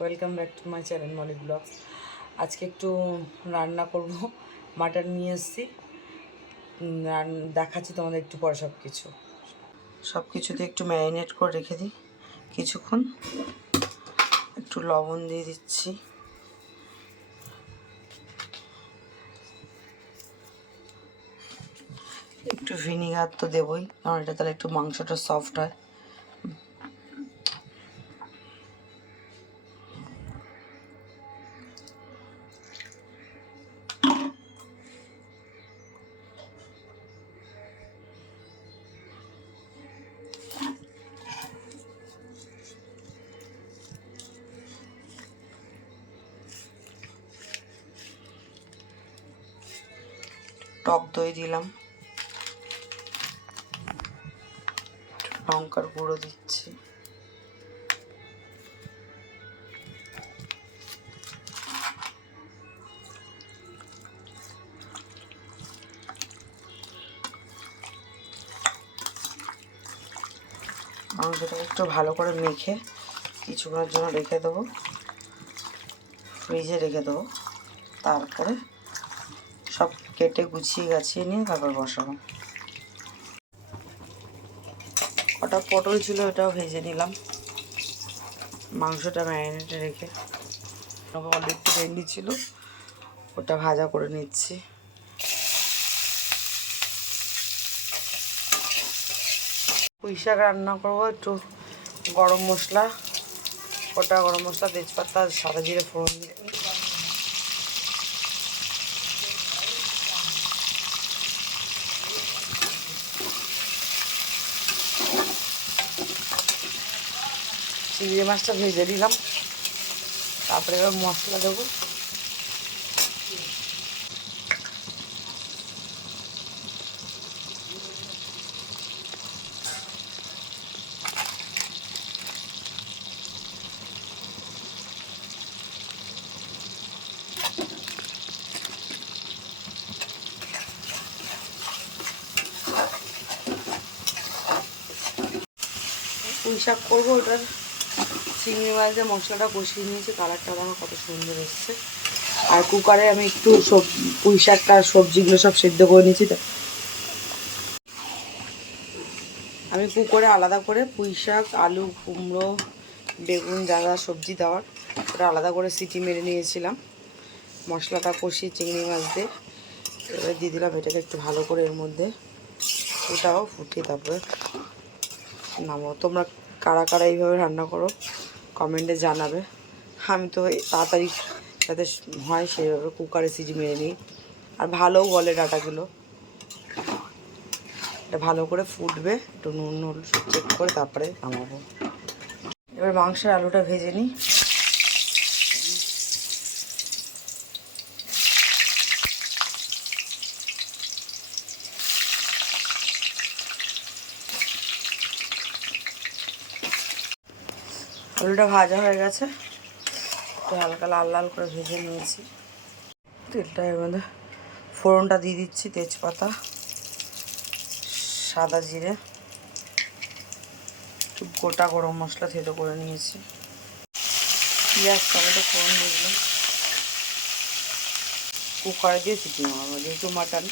Welcome back to my channel Moli blogs. আজকে একটু রান্না করব, মাটন নিয়ে এসেছি। দেখাচ্ছি তোমাদের একটু পরে। সব কিছু দিয়ে একটু ম্যারিনেট করে রেখে দিই কিছুক্ষণ। একটু লবণ দিয়ে দিচ্ছি, একটু ভিনিগার তো দেবই, কারণ এটা তাহলে একটু মাংসটা সফট হয়। টক দই দিলাম, লঙ্কার গুঁড়ো দিচ্ছি, মাংসটা একটু ভালো করে মেখে কিছুক্ষণের জন্য রেখে দেবো, ফ্রিজে রেখে দেবো। তারপরে সব কেটে গুছিয়ে গাছিয়ে নিয়ে তারপর বসাবো। কটা পটল ছিল, ওটাও ভেজে নিলাম মাংসটা ম্যারিনেটে রেখে। অল্প একটু ভেন্ডি ছিল, ওটা ভাজা করে নিচ্ছি। পুঁই শাক রান্না করবো, একটু গরম মশলা, গোটা গরম মশলা, তেজপাতা, সাদা জিরে ফোড়ন দিয়ে চিংড়ি মাছটা ভেজে দিলাম। তারপরে এবার মশলা দেবো। পুঁই শাক করবো, ওটার চিংড়ি মাছ দিয়ে মশলাটা কষিয়ে নিয়েছি। কালারটা আমার কত সুন্দর এসছে। আর কুকারে আমি একটু পুঁই শাকটা সবজিগুলো সব সেদ্ধ করে নিয়েছি। আমি কুকারে আলাদা করে পুঁই শাক, আলু, কুমড়ো, বেগুন, যা যা সবজি দেওয়ার ওটা আলাদা করে সিটি মেরে নিয়েছিলাম। মশলাটা কষিয়ে চিংড়ি মাছ দিয়ে এবার দিয়ে দিলাম। এটাকে একটু ভালো করে এর মধ্যে ওটাও ফুটিয়ে তারপরে নামাবো। তোমরা কারা কারা এইভাবে রান্না করো কমেন্টে জানাবে। আমি তো তাড়াতাড়ি যাতে হয় সেইভাবে কুকারে সিটি মেরে নিই, আর ভালোও বলে ডাটাগুলো। এটা ভালো করে ফুটবে, একটু নুন হলুদ চেক করে তারপরে নামাবো। এবার মাংসের আলুটা ভেজে নিই। আলুটা ভাজা হয়ে গেছে, একটু হালকা লাল লাল করে ভেজে নিয়েছি। তেলটা এর মধ্যে ফোড়নটা দিয়ে দিচ্ছি, তেজপাতা, সাদা জিরে, একটু গোটা গরম মশলা থেতো করে নিয়েছি, পেঁয়াজ, টমেটো ফোড়ন দিলাম। কুকারে দিয়ে সিটি মারবো যেহেতু মাটন।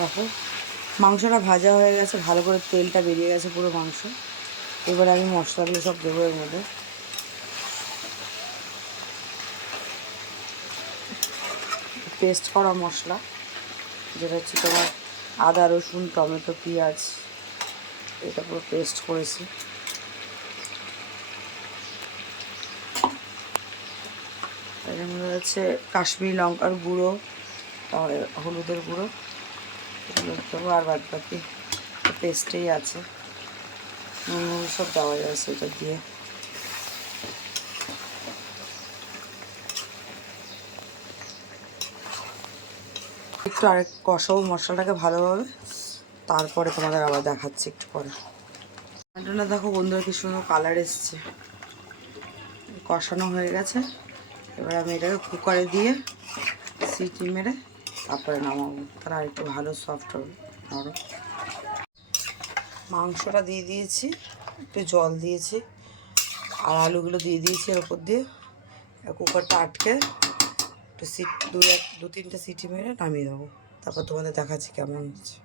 দেখো মাংসটা ভাজা হয়ে গেছে, ভালো করে তেলটা বেরিয়ে গেছে পুরো মাংস। এবার আমি মশলাগুলো সব দেবো এর মধ্যে। পেস্ট করা মশলা, যেটা হচ্ছে তোমার আদা, রসুন, টমেটো, পেঁয়াজ, এটা পুরো পেস্ট করেছি। এর মধ্যে হচ্ছে কাশ্মীরি লঙ্কার গুঁড়ো, হলুদের গুঁড়ো, এগুলো দেবো। আর বাদ বাকি পেস্টেই আছে, নুন সব দেওয়া যাচ্ছে এটা দিয়ে। একটু আরেক কষাবো মশলাটাকে ভালোভাবে, তারপরে তোমাদের আবার দেখাচ্ছি একটু পরে। টমেটোটা দেখো বন্ধুরা কি সুন্দর কালার এসছে, কষানো হয়ে গেছে। এবার আমি এটাকে কুকারে দিয়ে সিটি মেরে তারপরে নামাবো, তারা একটু ভালো সফট হবে, নরম। মাংসটা দিয়ে দিয়েছি, একটু জল দিয়েছি, আর আলুগুলো দিয়ে দিয়েছি এর উপর দিয়ে। কুকারটা আটকে একটু দু তিনটে সিটি মেরে নামিয়ে দেবো, তারপর তোমাদের দেখাচ্ছি কেমন হচ্ছে।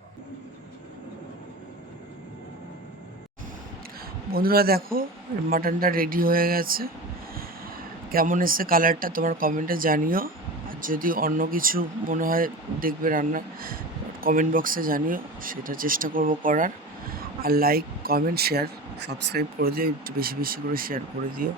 বন্ধুরা দেখো মাটনটা রেডি হয়ে গেছে। কেমন এসছে কালারটা তোমার কমেন্টে জানিও। আর যদি অন্য কিছু মনে হয় দেখবে রান্না, কমেন্ট বক্সে জানিও, সেটা চেষ্টা করব করার। আর লাইক, কমেন্ট, শেয়ার, সাবস্ক্রাইব করে দিও, একটু বেশি বেশি করে শেয়ার করে দিও।